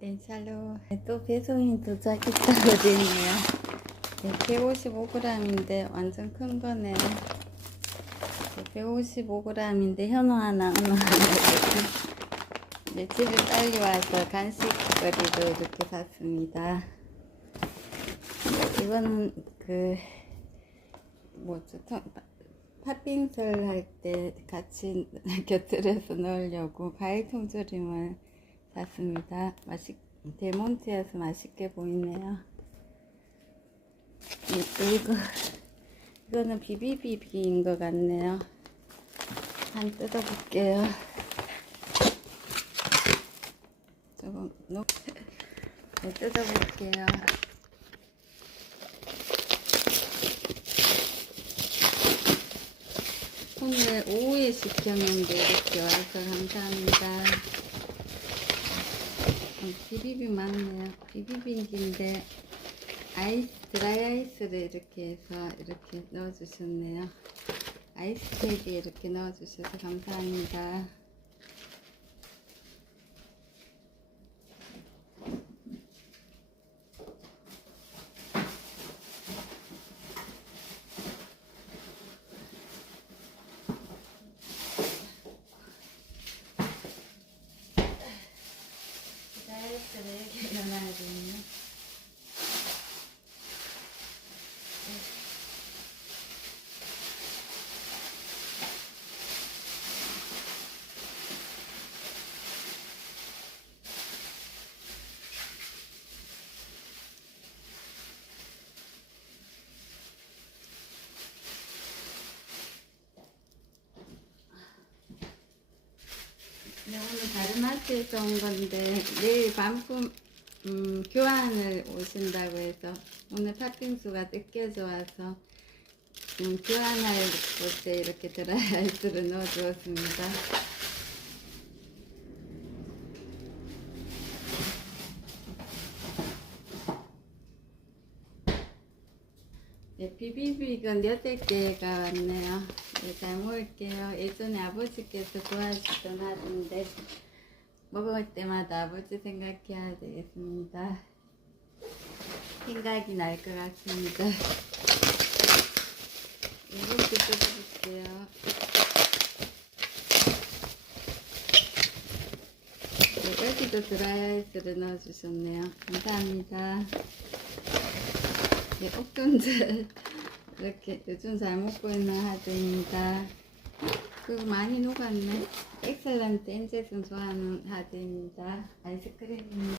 네, 샬로. 또 배송이 도착했다거든요. 네, 155g인데 완전 큰 거네요. 네, 155g인데 현호 하나. 네, 집에 빨리 와서 간식거리도 이렇게 샀습니다. 네, 이거는 그 뭐죠? 터- 팥빙수를 할 때 같이 곁들여서 넣으려고 과일 통조림을 샀습니다. 맛있 데몬트여서 맛있게 보이네요. 이거 이거는 비비비비인 것 같네요. 한 뜯어볼게요. 조금 녹 네, 뜯어볼게요. 오늘 오후에 시켰는데 이렇게 와서 감사합니다. 어, 비비비 많네요. 비비빈인데 아이스 드라이 아이스를 이렇게 해서 이렇게 넣어주셨네요. 아이스팩에 이렇게 넣어주셔서 감사합니다. 아이스를 이렇게 넣어놔 네, 오늘 다른 마트에서 온 건데 내일 반품 음, 교환을 오신다고 해서 오늘 팥빙수가 뜯겨져 와서 음, 교환할 곳에 이렇게 드라이아이스를 넣어주었습니다. 네, 비비빅은 여덟 개가 왔네요. 네, 잘 먹을게요. 예전에 아버지께서 좋아하시던 하던데 먹을 때마다 아버지 생각해야 되겠습니다. 생각이 날 것 같습니다. 이렇게 뜯어볼게요. 네, 여기도 드라이아이스를 넣어주셨네요. 감사합니다. 네, 옥동들 이렇게 요즘 잘 먹고 있는 하드입니다. 그거 많이 녹았네. 엑셀런트 엔젤슨 좋아하는 하드입니다. 아이스크림입니다.